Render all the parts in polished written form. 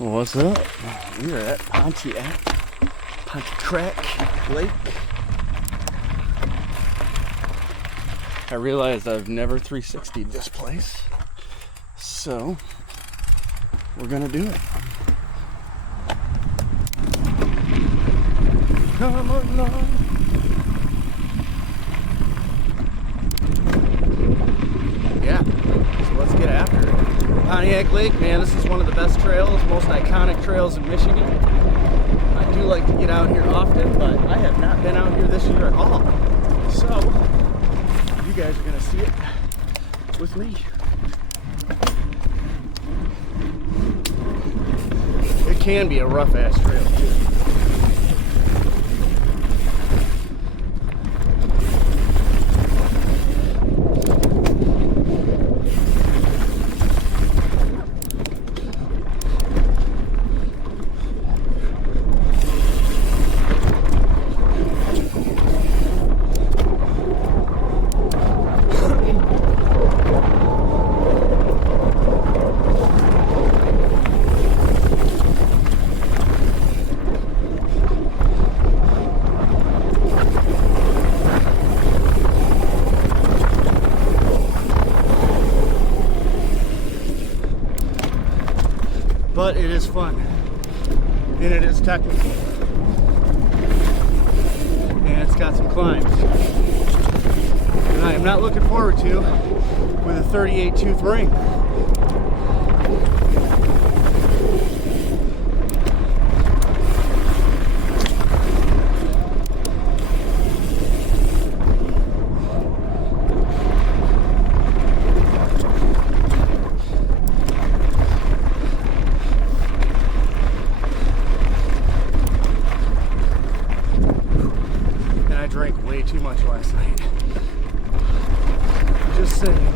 What's up? We're at Pontiac Lake. I realized I've never 360'd this place, so we're gonna do it. Come along. Yeah, so let's get after it. Pontiac Lake, man, this is one of the best trails, most iconic trails in Michigan. I do like to get out here often, but I have not been out here this year at all. So, you guys are gonna see it with me. It can be a rough-ass trail, too. But it is fun, and it is technical, and it's got some climbs, and I am not looking forward to with a 38 tooth ring. I drank way too much last night. Just saying.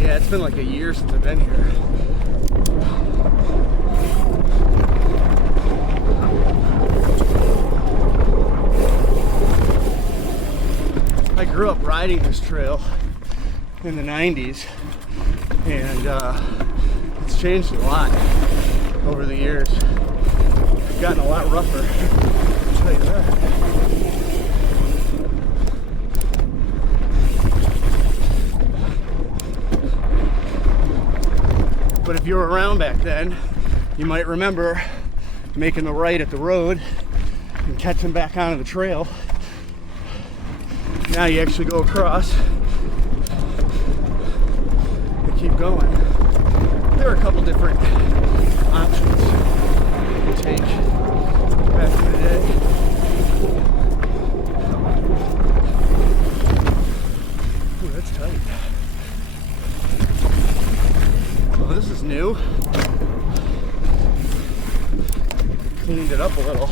Yeah, it's been like a year since I've been here. I grew up riding this trail in the 90s, and it's changed a lot over the years. It's gotten a lot rougher, I'll tell you that. But if you were around back then, you might remember making the right at the road and catching back onto the trail. Now you actually go across and keep going. There are a couple different options you can take back in the day. Ooh, that's tight. Well, this is new. Cleaned it up a little.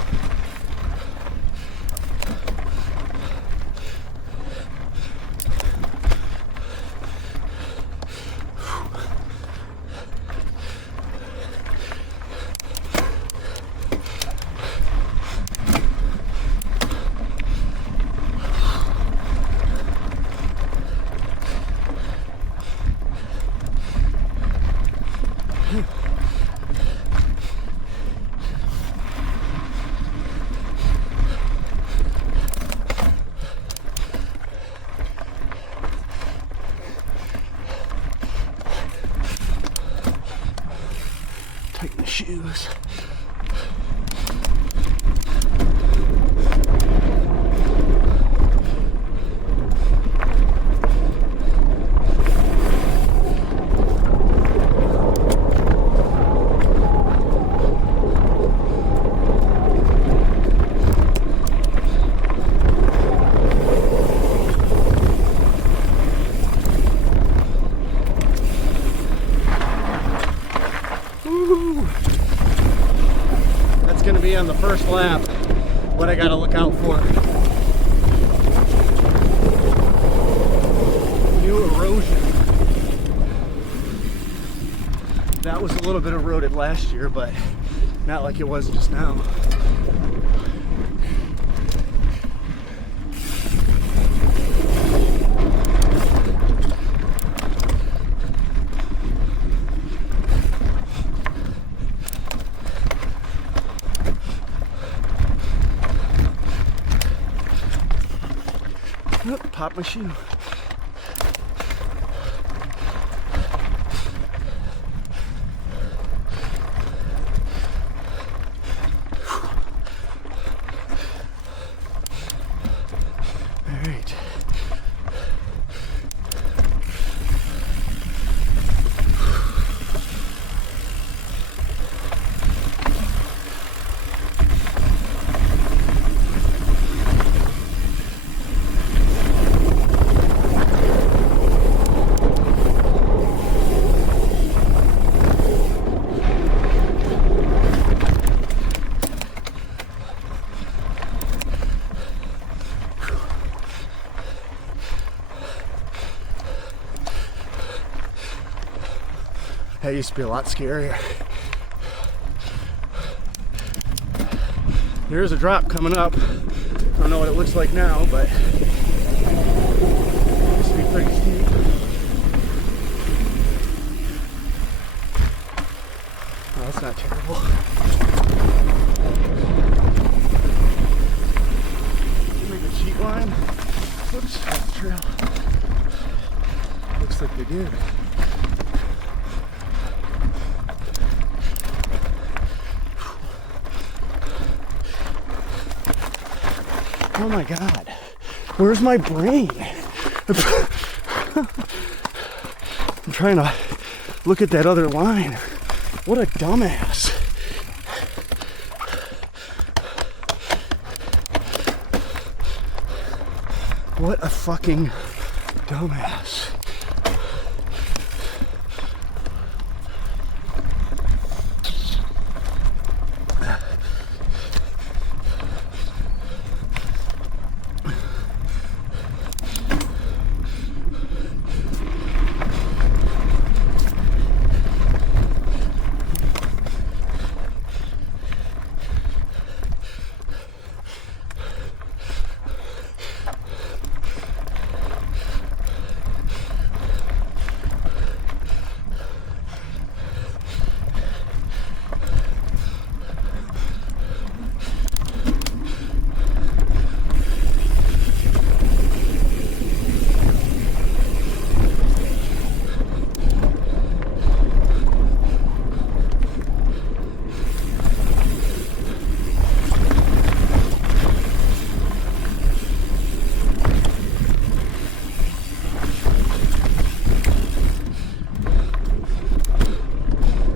the first lap what I gotta look out for. New erosion. That was a little bit eroded last year, but not like it was just now. Oop, pop my shoe. That used to be a lot scarier. There's a drop coming up. I don't know what it looks like now, but it used to be pretty steep. Oh, that's not terrible. Make a cheat line. Oops, off the trail. Looks like they did. Oh my God, where's my brain? I'm trying to look at that other line. What a dumbass. What a fucking dumbass.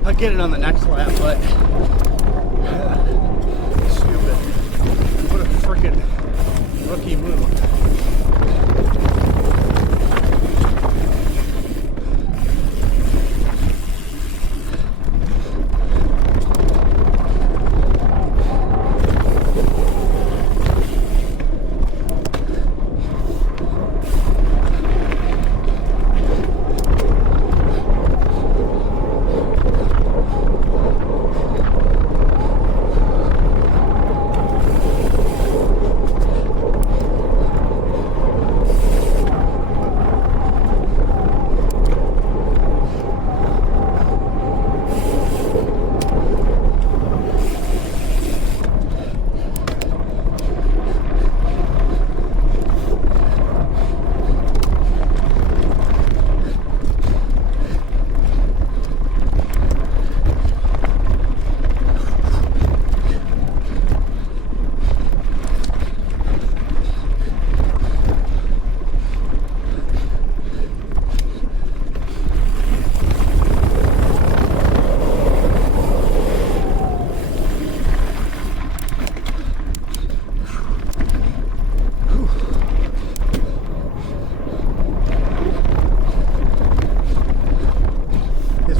I'll get it on the next lap, but stupid. What a freaking rookie move.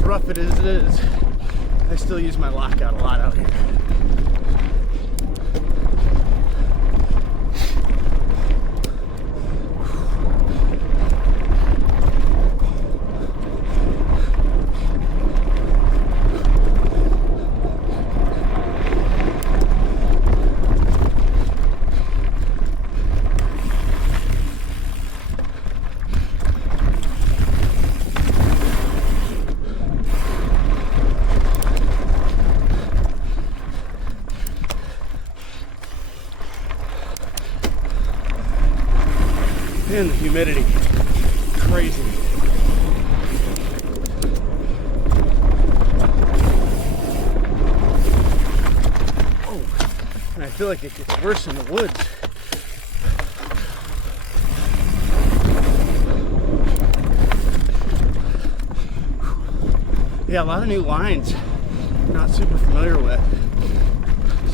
Rough it as it is, I still use my lockout a lot out here. And the humidity, crazy. Oh, and I feel like it gets worse in the woods. Yeah, a lot of new lines I'm not super familiar with.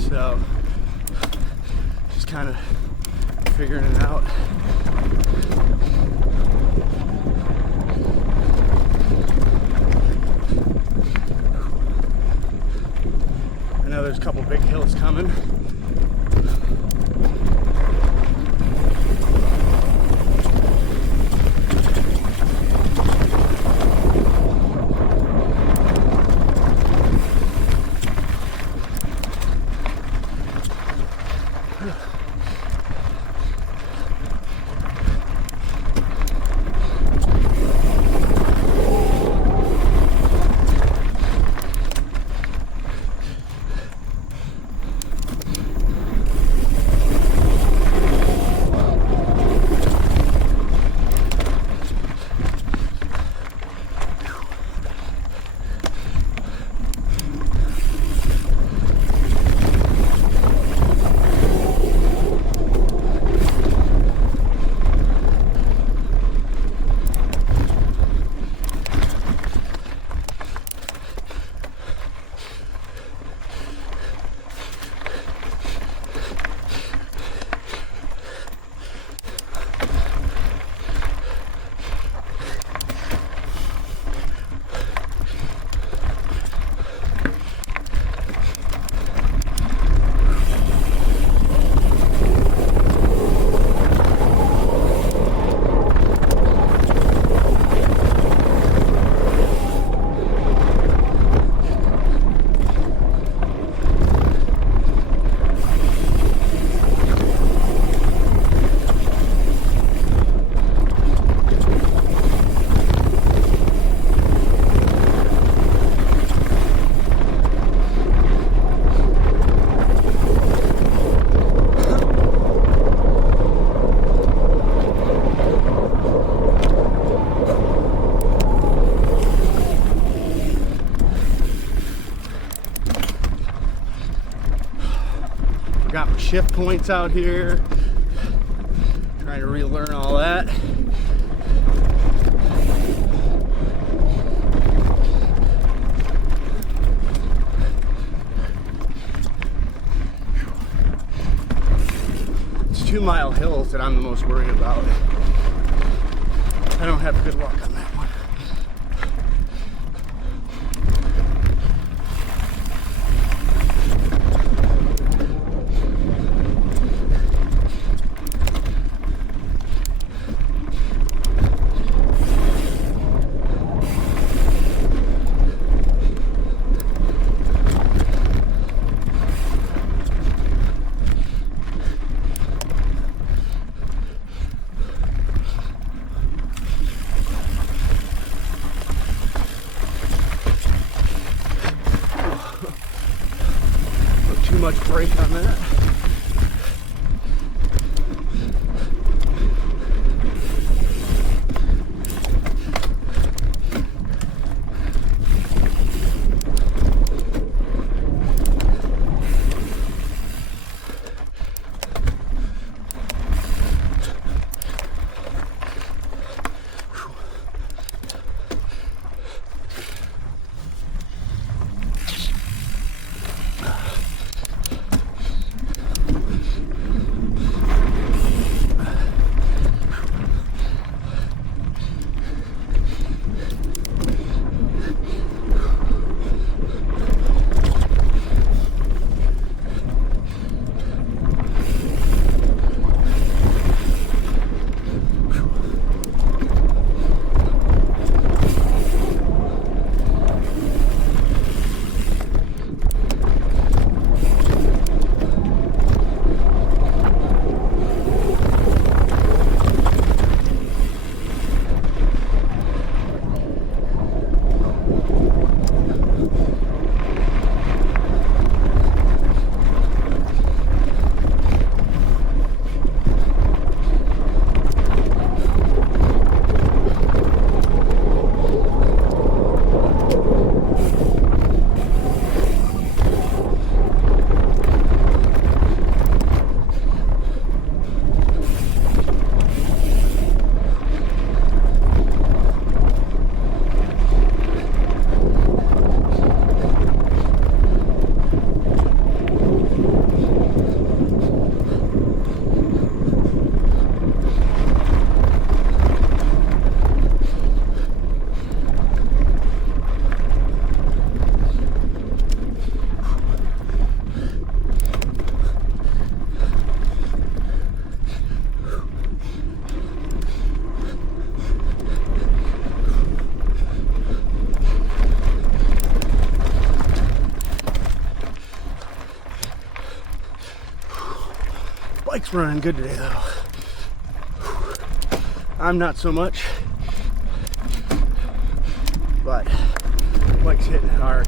So, just kind of figuring it out. I know there's a couple big hills coming. Got my shift points out here. Trying to relearn all that. It's 2 mile hills that I'm the most worried about. I don't have good luck on that one. Too much brake on that. Bike's running good today though. I'm not so much, but bike's hitting it hard.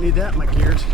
Need that in my gears.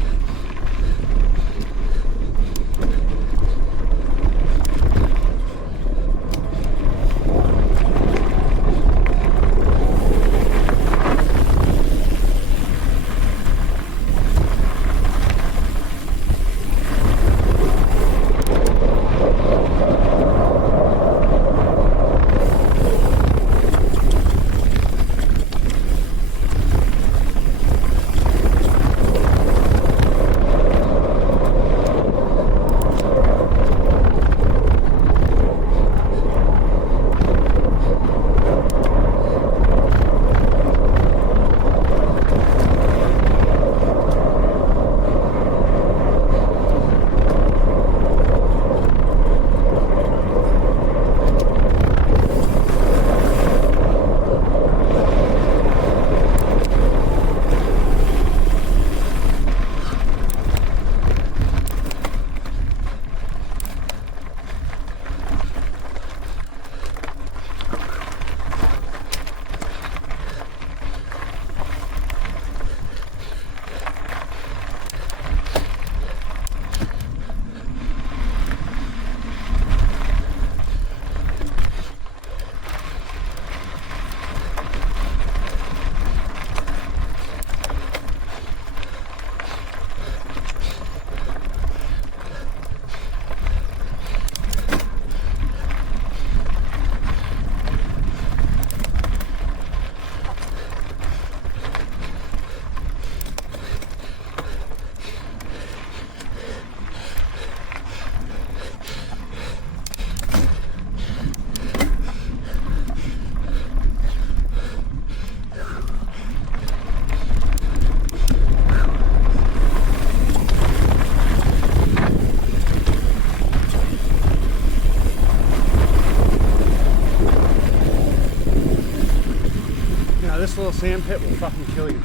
This little sand pit will fucking kill you.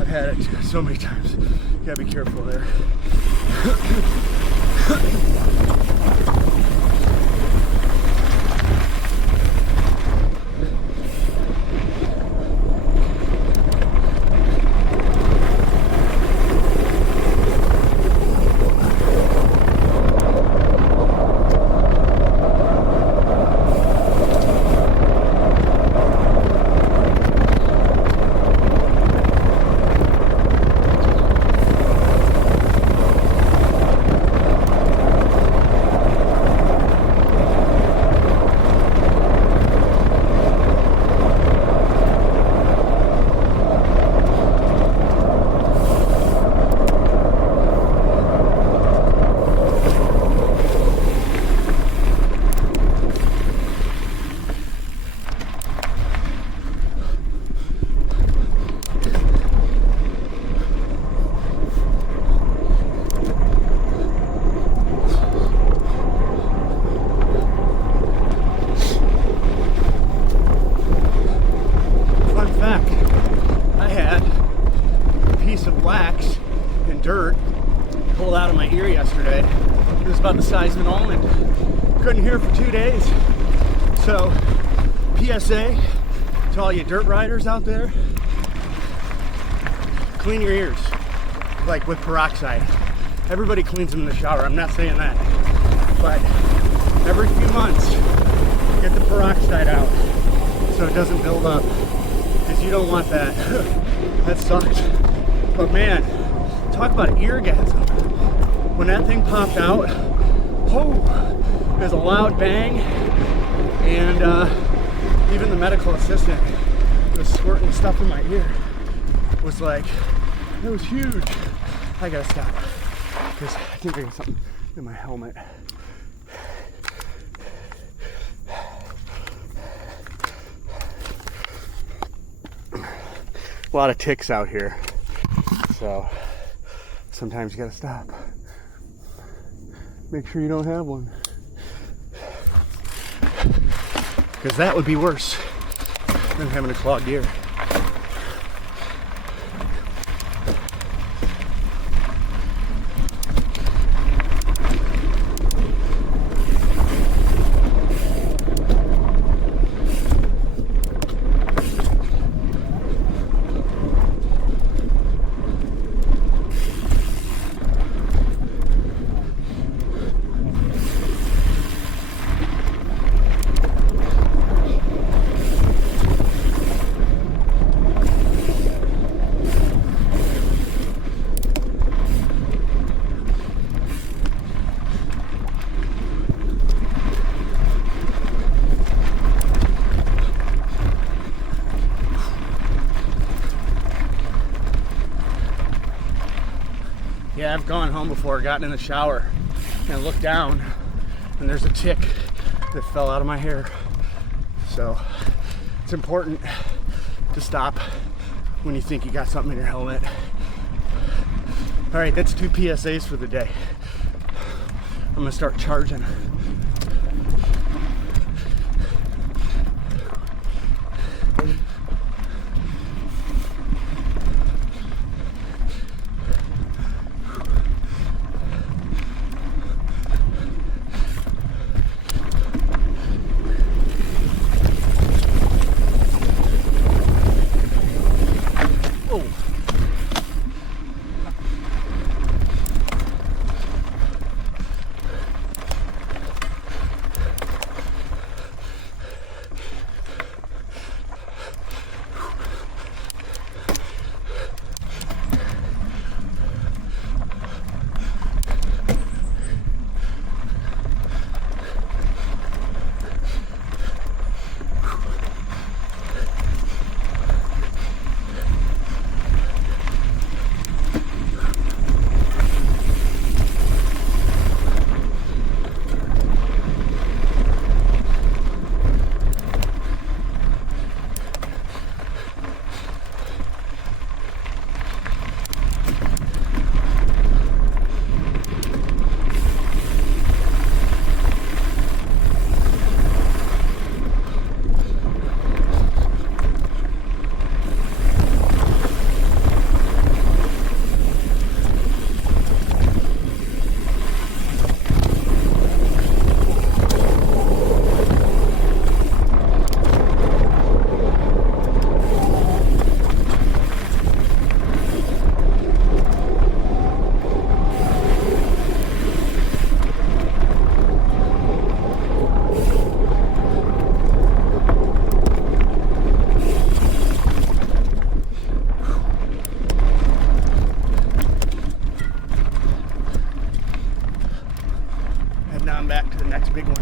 I've had it so many times. You gotta be careful there. piece of wax and dirt pulled out of my ear yesterday. It was about the size of an almond. Couldn't hear for 2 days. So, PSA to all you dirt riders out there, clean your ears, like with peroxide. Everybody cleans them in the shower, I'm not saying that. But every few months, get the peroxide out so it doesn't build up, because you don't want that. That sucks. But man, talk about eargasm. When that thing popped out, oh, there's a loud bang, and even the medical assistant was squirting stuff in my ear. Was like, it was huge. I gotta stop, because I think I got something in my helmet. A lot of ticks out here, so sometimes you gotta stop. Make sure you don't have one, because that would be worse than having a clogged ear. Yeah, I've gone home before, gotten in the shower, and looked down, and there's a tick that fell out of my hair. So it's important to stop when you think you got something in your helmet. All right, that's 2 PSAs for the day. I'm gonna start charging. Back to the next big one.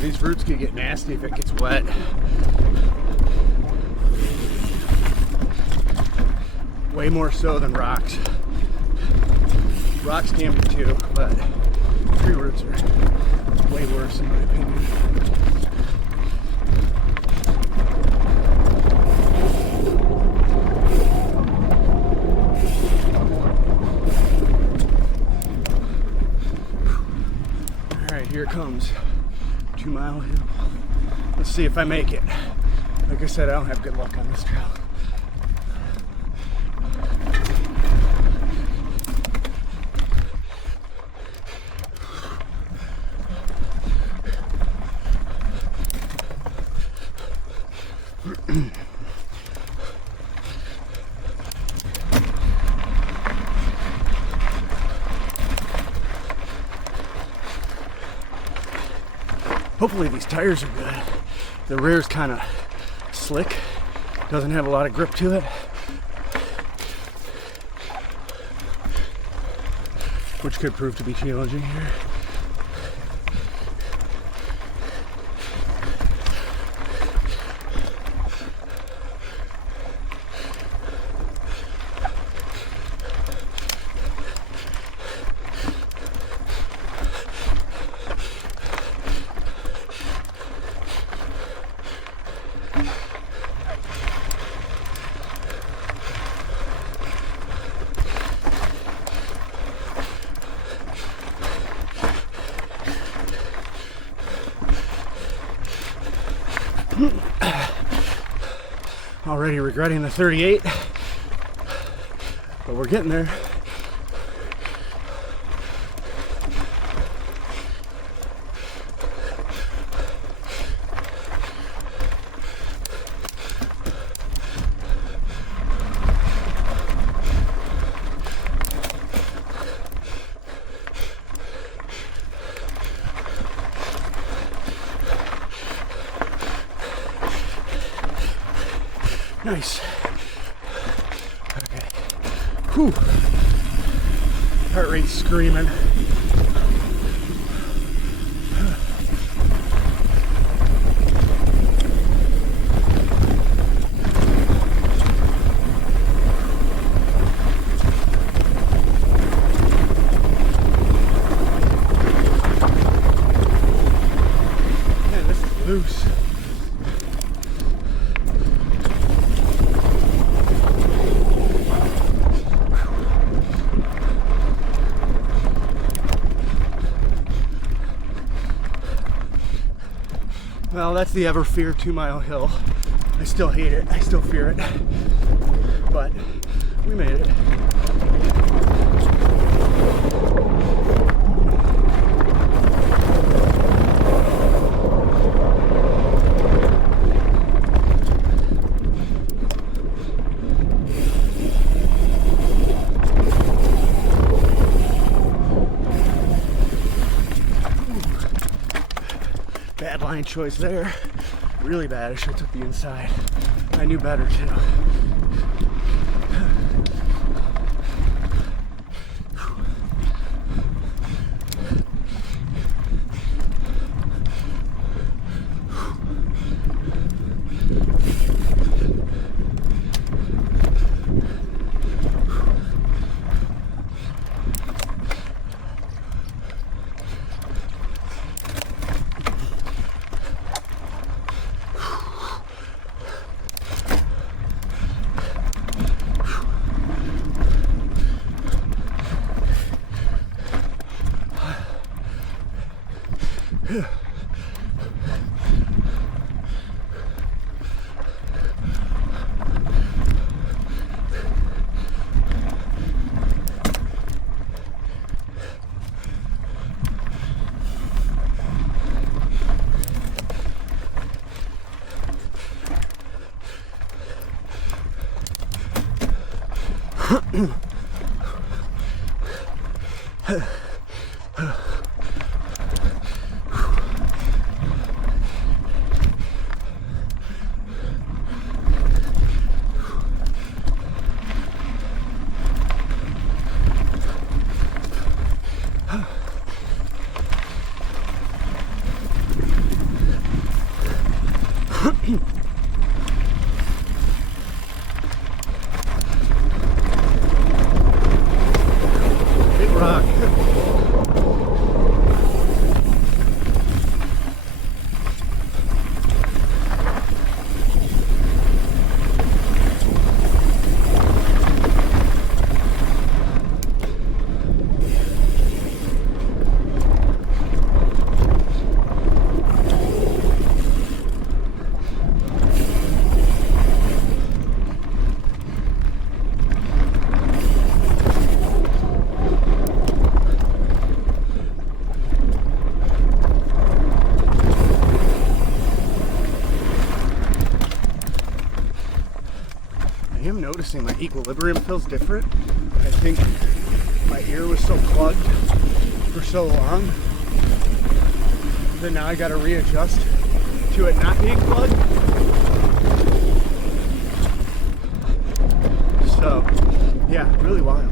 These roots could get nasty if it gets wet. Way more so than rocks. Rocks can be too, but tree roots are way worse in my opinion. Alright, here it comes. 2 Mile Hill. Let's see if I make it. Like I said, I don't have good luck on this trail. Hopefully these tires are good. The rear's kind of slick, doesn't have a lot of grip to it, which could prove to be challenging here. Already regretting the 38, but we're getting there. Nice. Okay. Whew. Heart rate's screaming. Man, this is loose. Well, that's the ever feared 2 Mile Hill. I still hate it. I still fear it. But we made it. Bad line choice there. Really bad. I should have took the inside. I knew better too. rock. I am noticing my equilibrium feels different. I think my ear was so plugged for so long that now I gotta readjust to it not being plugged. So yeah, really wild.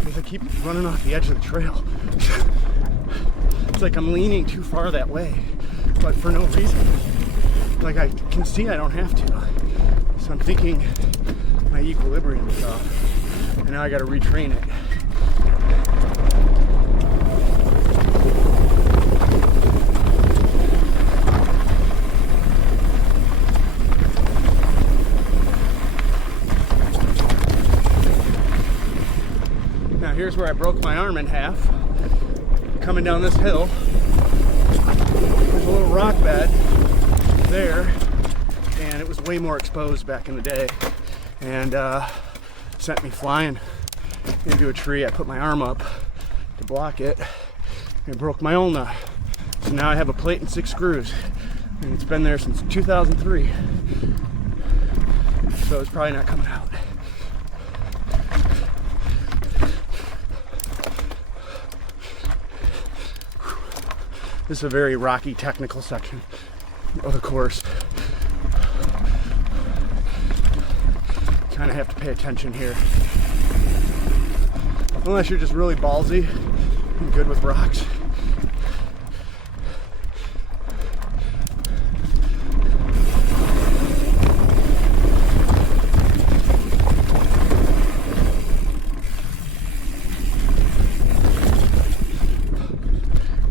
Because I keep running off the edge of the trail. It's like I'm leaning too far that way, but for no reason. Like I can see I don't have to. So I'm thinking my equilibrium is off, and now I gotta retrain it. Now here's where I broke my arm in half. Coming down this hill, there's a little rock bed there, and it was way more exposed back in the day, and sent me flying into a tree. I put my arm up to block it and broke my ulna. So now I have a plate and 6 screws, and it's been there since 2003, so it's probably not coming out. This is a very rocky technical section of the course. Kind of have to pay attention here. Unless you're just really ballsy and good with rocks.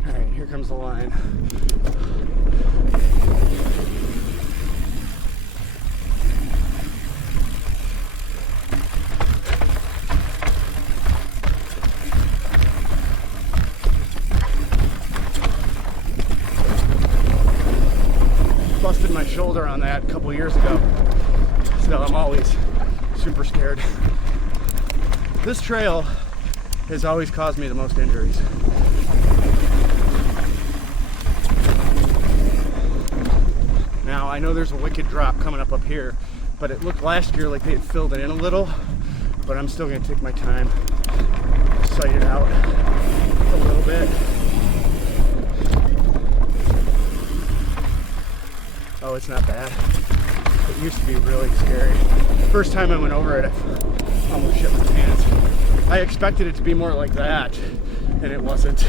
All right, here comes the line. Busted my shoulder on that a couple years ago, so I'm always super scared. This trail has always caused me the most injuries. Now I know there's a wicked drop coming up here, but it looked last year like they had filled it in a little, but I'm still gonna take my time, sight it out a little bit. Oh, it's not bad. It used to be really scary. First time I went over it, I almost shit my pants. I expected it to be more like that, and it wasn't.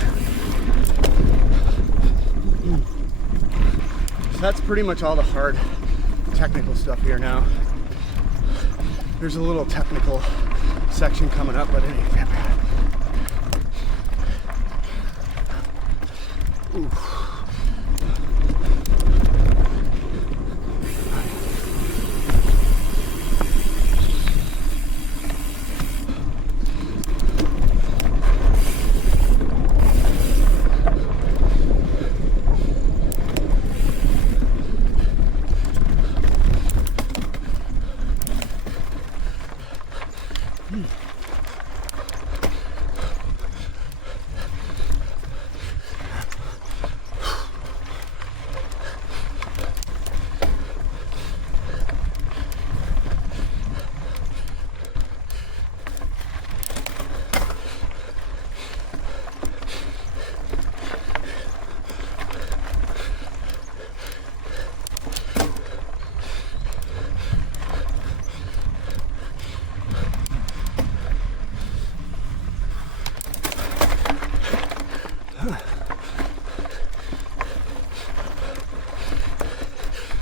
So that's pretty much all the hard technical stuff here now. There's a little technical section coming up, but it ain't that bad. Ooh.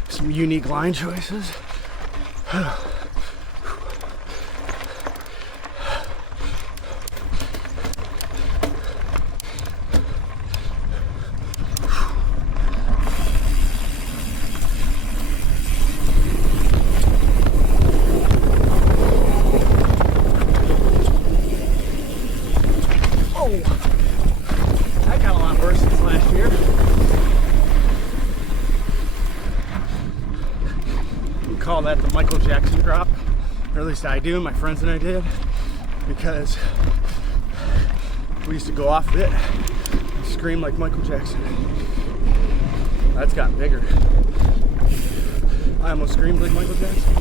Some unique line choices. Whoa! That got a lot worse since last year. We call that the Michael Jackson drop. Or at least I do, my friends and I did. Because we used to go off of it and scream like Michael Jackson. That's gotten bigger. I almost screamed like Michael Jackson.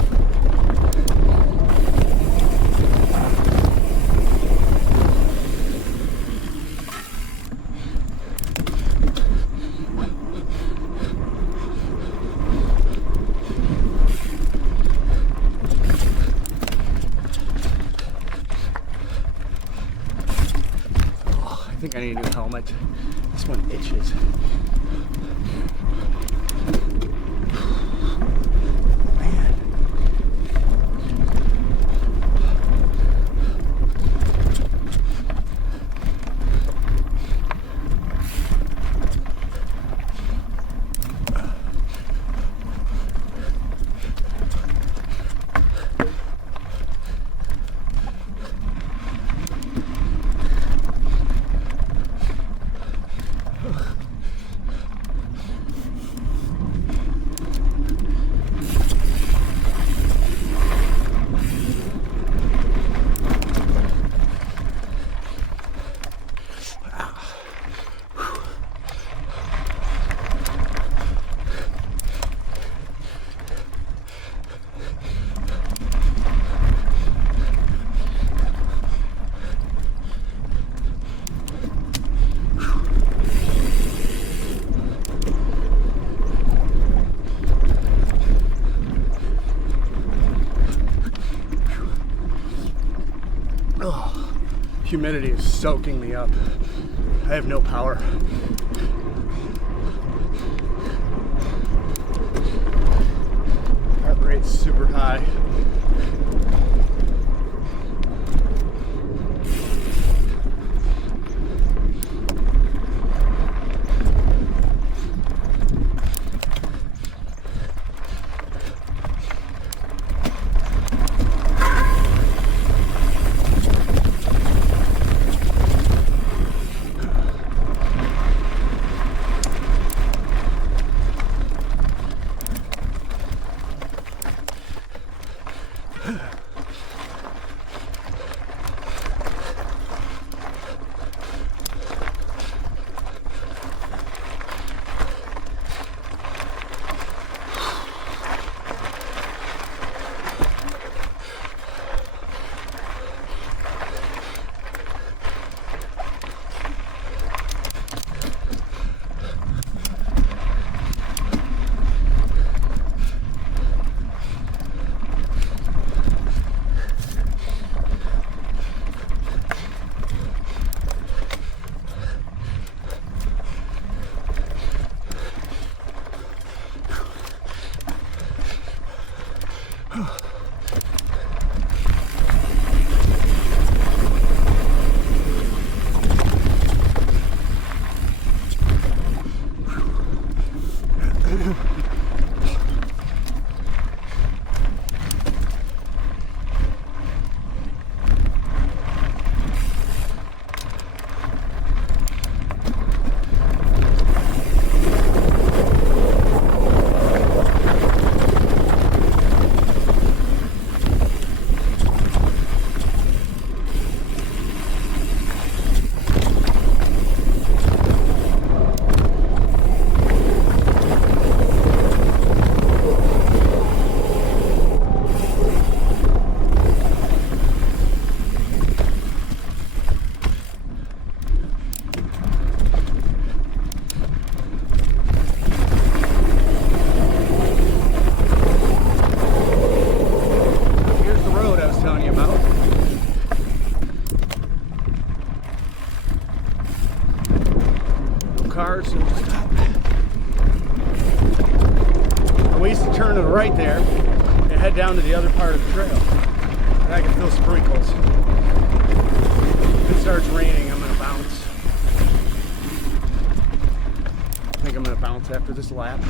I think I need a new helmet. This one itches. Man. Oh, humidity is soaking me up. I have no power. Heart rate's super high. Cars, so just stop. We used to turn to the right there and head down to the other part of the trail. And I can feel sprinkles. If it starts raining, I'm gonna bounce. I think I'm gonna bounce after this lap.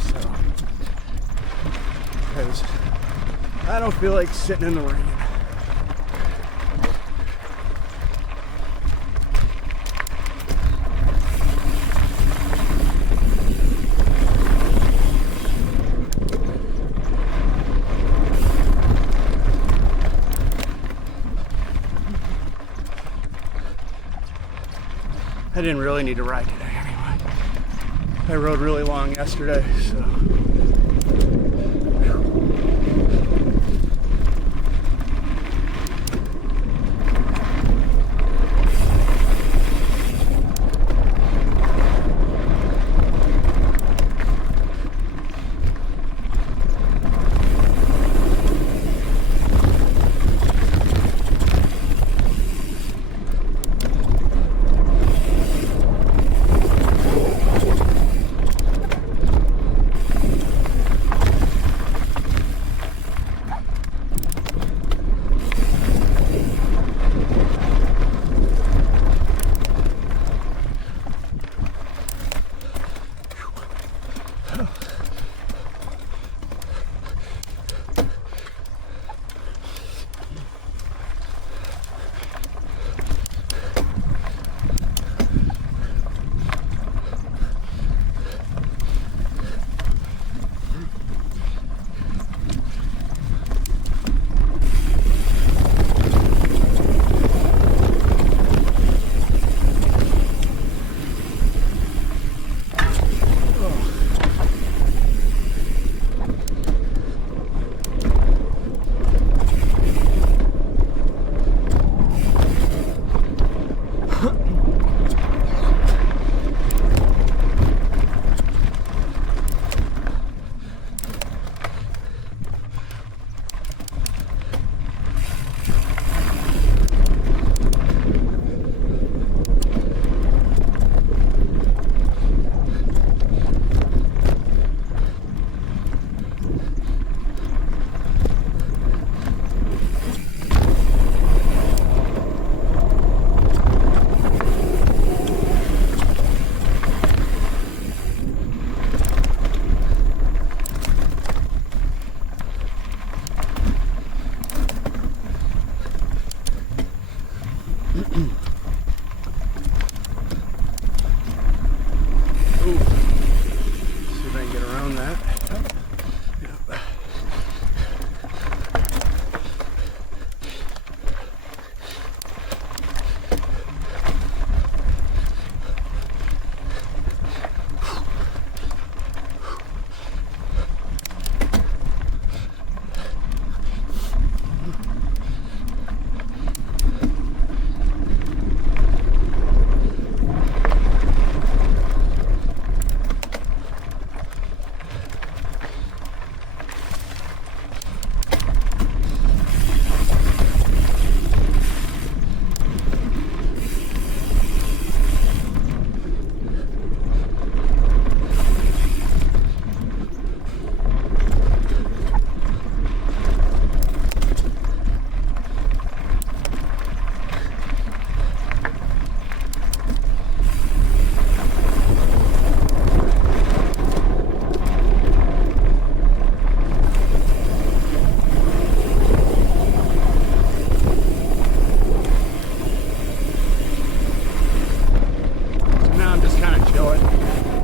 So, because I don't feel like sitting in the rain. I didn't really need to ride today anyway. I rode really long yesterday, so.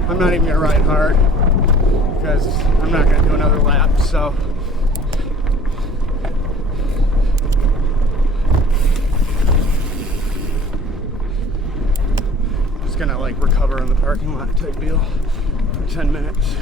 I'm not even gonna ride hard because I'm not gonna do another lap, so. Just gonna like recover in the parking lot type deal for 10 minutes.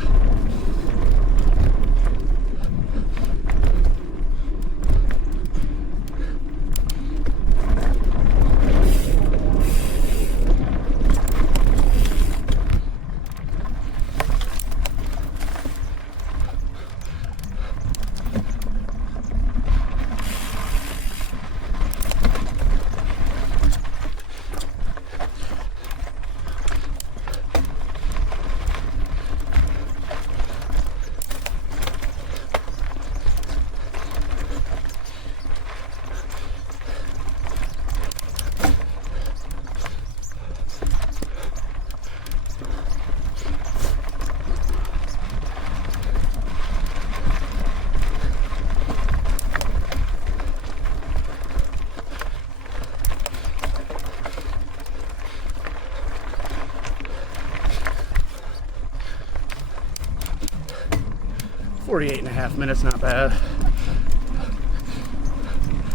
.48.5 minutes, not bad.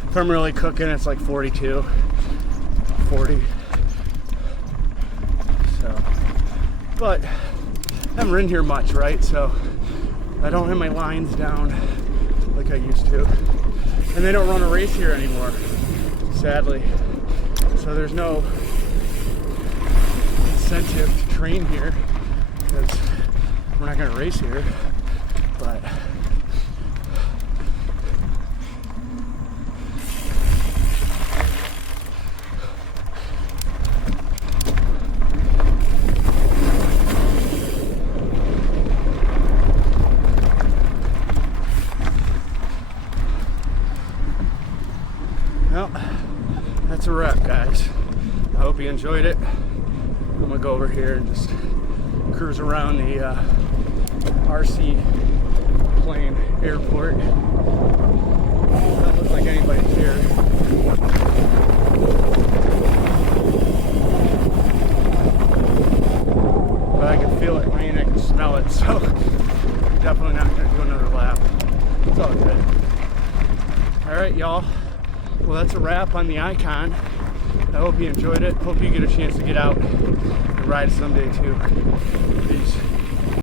If I'm really cooking, it's like 42, 40. So, but I haven't ridden here much, right? So I don't have my lines down like I used to. And they don't run a race here anymore, sadly. So there's no incentive to train here because we're not going to race here. But well, that's a wrap, guys. I hope you enjoyed it. I'm gonna go over here and just cruise around the RC plane airport. Doesn't look like anybody's here. But I can feel it rain, I can smell it, so definitely not gonna do another lap. It's all good. Alright, y'all. Well, that's a wrap on the Icon. I hope you enjoyed it. Hope you get a chance to get out and ride someday too. Peace.